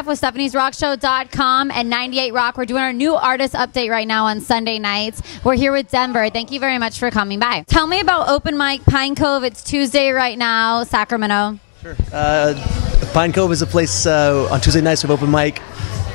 Steph with Stephanie'sRockShow.com and 98 Rock. We're doing our new artist update right now on Sunday nights. We're here with Denver. Thank you very much for coming by. Tell me about Open Mic Pine Cove. It's Tuesday right now, Sacramento. Sure. Pine Cove is a place on Tuesday nights with open mic.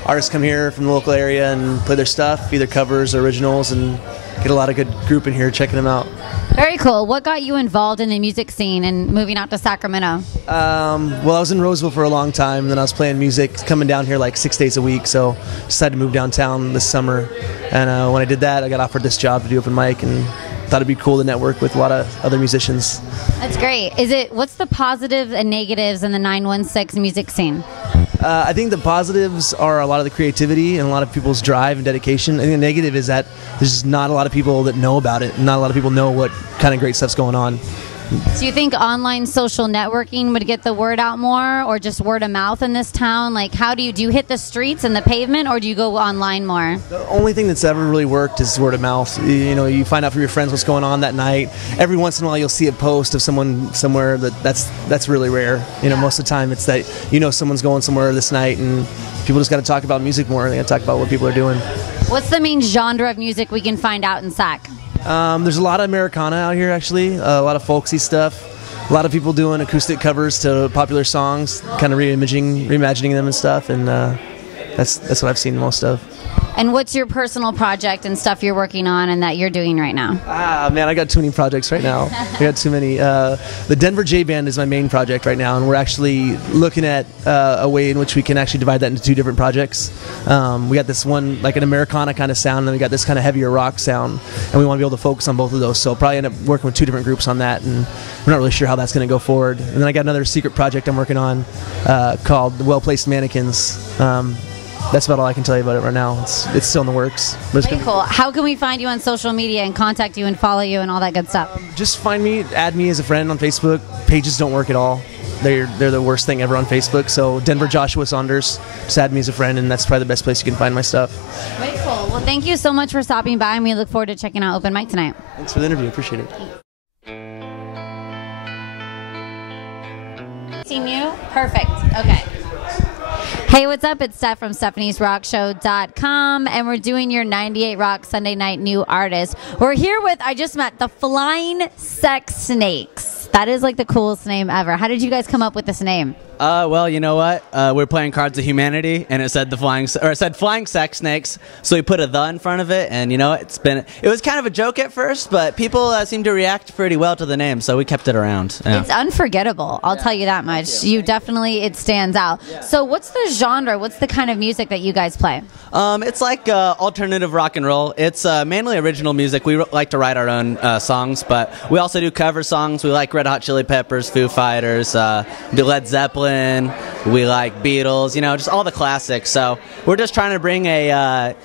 Artists come here from the local area and play their stuff, either covers or originals, and get a lot of good group in here checking them out. Very cool. What got you involved in the music scene and moving out to Sacramento? Well, I was in Roseville for a long time, and then I was playing music, coming down here like 6 days a week, so decided to move downtown this summer. And when I did that, I got offered this job to do open mic, and thought it'd be cool to network with a lot of other musicians. That's great. What's the positives and negatives in the 916 music scene? I think the positives are a lot of the creativity and a lot of people's drive and dedication. I think the negative is that there's just not a lot of people that know about it, and not a lot of people know what kind of great stuff's going on. Do you think online social networking would get the word out more, or just word of mouth in this town? Like, how do you hit the streets and the pavement, or do you go online more? The only thing that's ever really worked is word of mouth. You know, you find out from your friends what's going on that night. Every once in a while you'll see a post of someone somewhere, that's really rare. You know, most of the time it's that someone's going somewhere this night, and people just got to talk about music more. They got to talk about what people are doing. What's the main genre of music we can find out in Sac? There's a lot of Americana out here, actually, a lot of folksy stuff. A lot of people doing acoustic covers to popular songs, kind of reimagining them and stuff, and that's what I've seen most of. And what's your personal project and stuff you're working on and that you're doing right now? Man, I got too many projects right now. I got too many. The Denver J Band is my main project right now, and we're actually looking at a way in which we can actually divide that into two different projects. We got this one, like an Americana kind of sound, and then we got this kind of heavier rock sound, and we want to be able to focus on both of those. So I'll probably end up working with two different groups on that, and we're not really sure how that's going to go forward. And then I got another secret project I'm working on called the Well Placed Mannequins. That's about all I can tell you about it right now. It's still in the works. But very cool. How can we find you on social media and contact you and follow you and all that good stuff? Just find me, add me as a friend on Facebook. Pages don't work at all. They're the worst thing ever on Facebook. So Denver Joshua Saunders, just add me as a friend, and that's probably the best place you can find my stuff. Very cool. Well, thank you so much for stopping by, and we look forward to checking out Open Mic tonight. Thanks for the interview. Appreciate it. Seen you? Perfect. Okay. Hey, what's up? It's Steph from Stephanie'sRockShow.com, and we're doing your 98 Rock Sunday Night New Artist. We're here with, I just met, the Flying Sex Snakes. That is like the coolest name ever. How did you guys come up with this name? Well, you know what? We're playing Cards of Humanity, and it said flying sex snakes, so we put a "the" in front of it, and it was kind of a joke at first, but people seem to react pretty well to the name, so we kept it around. Yeah. It's unforgettable. I'll tell you that much. It stands out. Yeah. So, what's the genre? What's the kind of music that you guys play? It's like alternative rock and roll. It's mainly original music. We like to write our own songs, but we also do cover songs. We like Red Hot Chili Peppers, Foo Fighters, do Led Zeppelin. We like Beatles, just all the classics. So we're just trying to bring a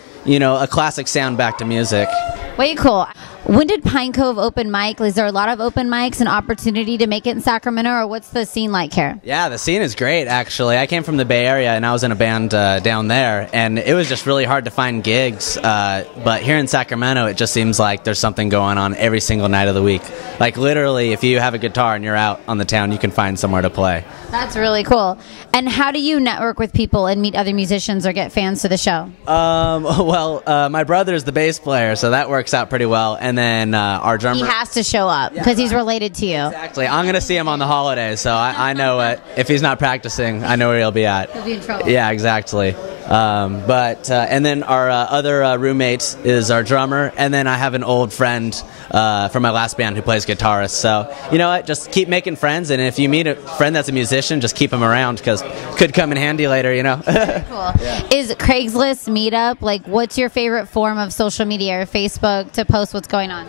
classic sound back to music. Way cool. When did Pine Cove open mic? Is there a lot of open mics and opportunity to make it in Sacramento, or what's the scene like here? Yeah, the scene is great, actually. I came from the Bay Area, and I was in a band down there, and it was just really hard to find gigs. But here in Sacramento, it just seems like there's something going on every single night of the week. Like, literally, if you have a guitar and you're out on the town, you can find somewhere to play. That's really cool. And how do you network with people and meet other musicians or get fans to the show? My brother's the bass player, so that works out pretty well. And then our drummer... He has to show up because he's related to you. Exactly. I'm going to see him on the holidays, so I know if he's not practicing, I know where he'll be at. He'll be in trouble. Yeah, exactly. And then our other roommate is our drummer, and then I have an old friend from my last band who plays guitarist. So, you know what? Just keep making friends, and if you meet a friend that's a musician, just keep him around because could come in handy later, Cool. Yeah. Is Craigslist Meetup, what's your favorite form of social media or Facebook to post what's going on?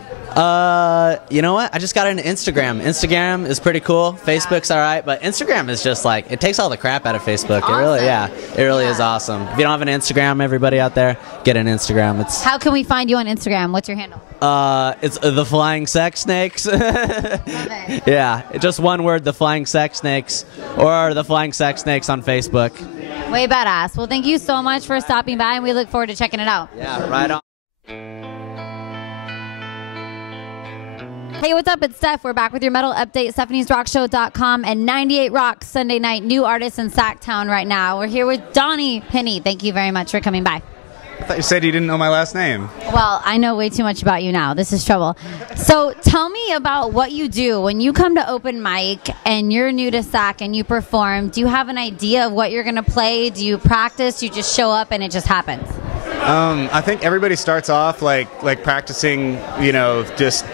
You know what? I just got into Instagram. Instagram is pretty cool. Facebook's all right, but Instagram is just it takes all the crap out of Facebook. Awesome. It really is awesome. If you don't have an Instagram, everybody out there, get an Instagram. How can we find you on Instagram? What's your handle? It's the Flying Sex Snakes. Yeah, just one word, the Flying Sex Snakes, or the Flying Sex Snakes on Facebook. Way badass. Well, thank you so much for stopping by, and we look forward to checking it out. Yeah, right on. Hey, what's up? It's Steph. We're back with your metal update, Stephanie'sRockShow.com and 98 Rocks Sunday night, new artists in Sacktown right now. We're here with Donnie Penny. Thank you very much for coming by. I thought you said you didn't know my last name. Well, I know way too much about you now. This is trouble. So tell me about what you do when you come to open mic and you're new to Sac and you perform. Do you have an idea of what you're going to play? Do you practice? Do you just show up and it just happens? I think everybody starts off like practicing, just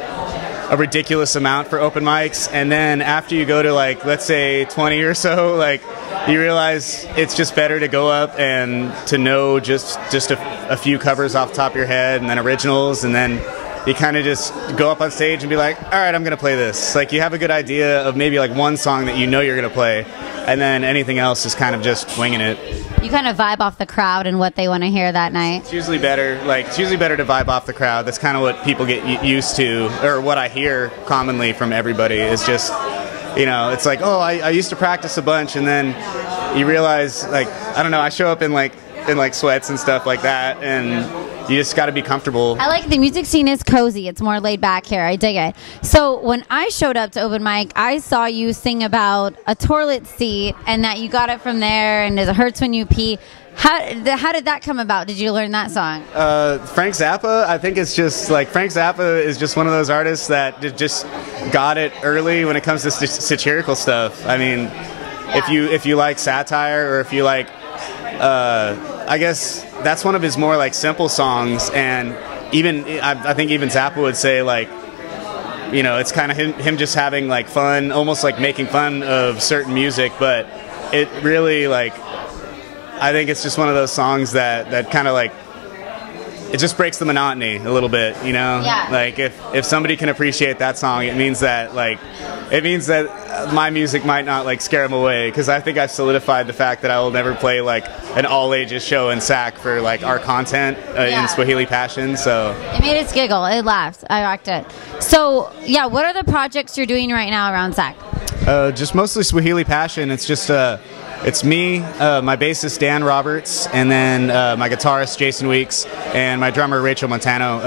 a ridiculous amount for open mics, and then after you go to like, let's say 20 or so, like you realize it's just better to go up and to know just a few covers off the top of your head and then originals, and then you kind of just go up on stage and be like, all right, I'm going to play this. Like you have a good idea of maybe like one song that you know you're going to play, and then anything else is kind of just winging it. You kind of vibe off the crowd and what they want to hear that night. It's usually better to vibe off the crowd. That's kind of what people get used to, or what I hear commonly from everybody is just, it's like, oh, I used to practice a bunch, and then you realize, like, I don't know, I show up in sweats and stuff like that, and you just got to be comfortable. I like the music scene is cozy. It's more laid back here. I dig it. So when I showed up to open mic, I saw you sing about a toilet seat and that you got it from there and it hurts when you pee. How did that come about? Did you learn that song? Frank Zappa, I think it's just like Frank Zappa is just one of those artists that just got it early when it comes to satirical stuff. I mean, yeah. if you like satire, or if you like, I guess that's one of his more like simple songs, and I think even Zappa would say like, it's kind of him just having like fun, almost like making fun of certain music, but it really like, I think it's just one of those songs that kind of like, it just breaks the monotony a little bit, Yeah. Like if somebody can appreciate that song, it means that my music might not like scare them away, because I think I've solidified the fact that I will never play like an all ages show in Sac for like our content in Swahili Passion. So it made us giggle. It laughed. I rocked it. So yeah, what are the projects you're doing right now around Sac? Just mostly Swahili Passion. It's just it's me, my bassist Dan Roberts, and then my guitarist Jason Weeks, and my drummer Rachel Montano.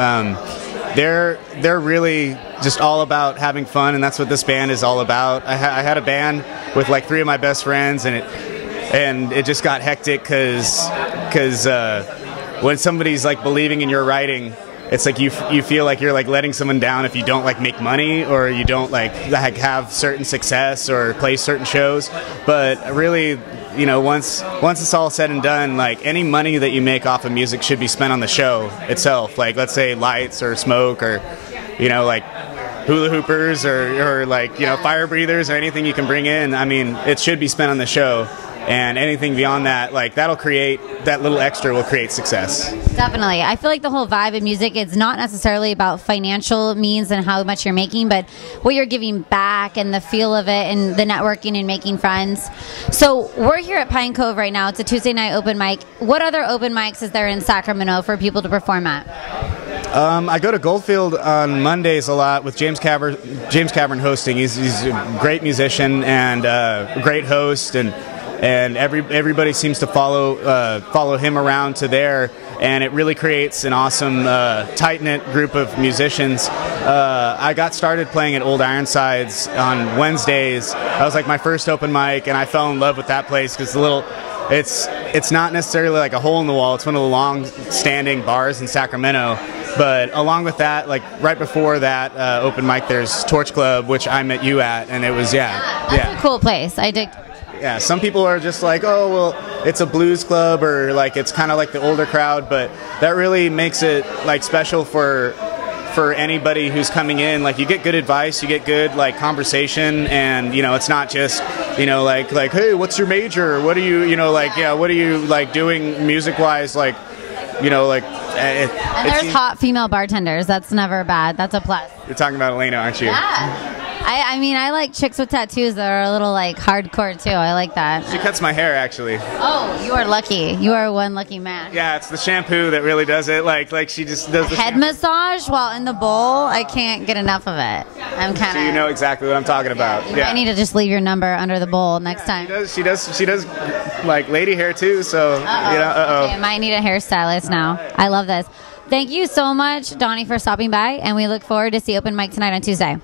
They're really just all about having fun, and that's what this band is all about. I had a band with like 3 of my best friends, and it just got hectic because when somebody's like believing in your writing, it's like you feel like you're like letting someone down if you don't like make money, or you don't like have certain success or play certain shows. But really, once it's all said and done, like any money that you make off of music should be spent on the show itself. Like let's say lights or smoke, or like hula hoopers, or like fire breathers, or anything you can bring in. I mean, it should be spent on the show. And anything beyond that, like that little extra will create success. Definitely. I feel like the whole vibe of music is not necessarily about financial means and how much you're making, but what you're giving back and the feel of it and the networking and making friends. So we're here at Pine Cove right now. It's a Tuesday night open mic. What other open mics is there in Sacramento for people to perform at? I go to Goldfield on Mondays a lot with James Cavern hosting. He's a great musician and a great host, and everybody seems to follow him around to there, and it really creates an awesome tight-knit group of musicians. I got started playing at Old Ironsides on Wednesdays. That was like my first open mic, and I fell in love with that place because it's not necessarily like a hole in the wall. It's one of the long-standing bars in Sacramento. But along with that, like right before that open mic, there's Torch Club, which I met you at, and it was That's a cool place. I dig. Yeah, some people are just like, oh, well, it's a blues club, or like it's kind of like the older crowd, but that really makes it like special for anybody who's coming in. Like you get good advice, you get good like conversation, and it's not just like hey, what's your major? What are you what are you like doing music wise? Like and there's hot female bartenders. That's never bad. That's a plus. You're talking about Elena, aren't you? Yeah. I mean, I like chicks with tattoos that are a little like hardcore too. I like that. She cuts my hair actually. Oh, you are lucky. You are one lucky man. Yeah, it's the shampoo that really does it. Like she just does the Head massage while in the bowl. I can't get enough of it. I'm kind of. So you know exactly what I'm talking about. Yeah. I need to just leave your number under the bowl next time. She does like lady hair too. So Okay, I might need a hairstylist now. I love this. Thank you so much, Donnie, for stopping by, and we look forward to see open mic tonight on Tuesday.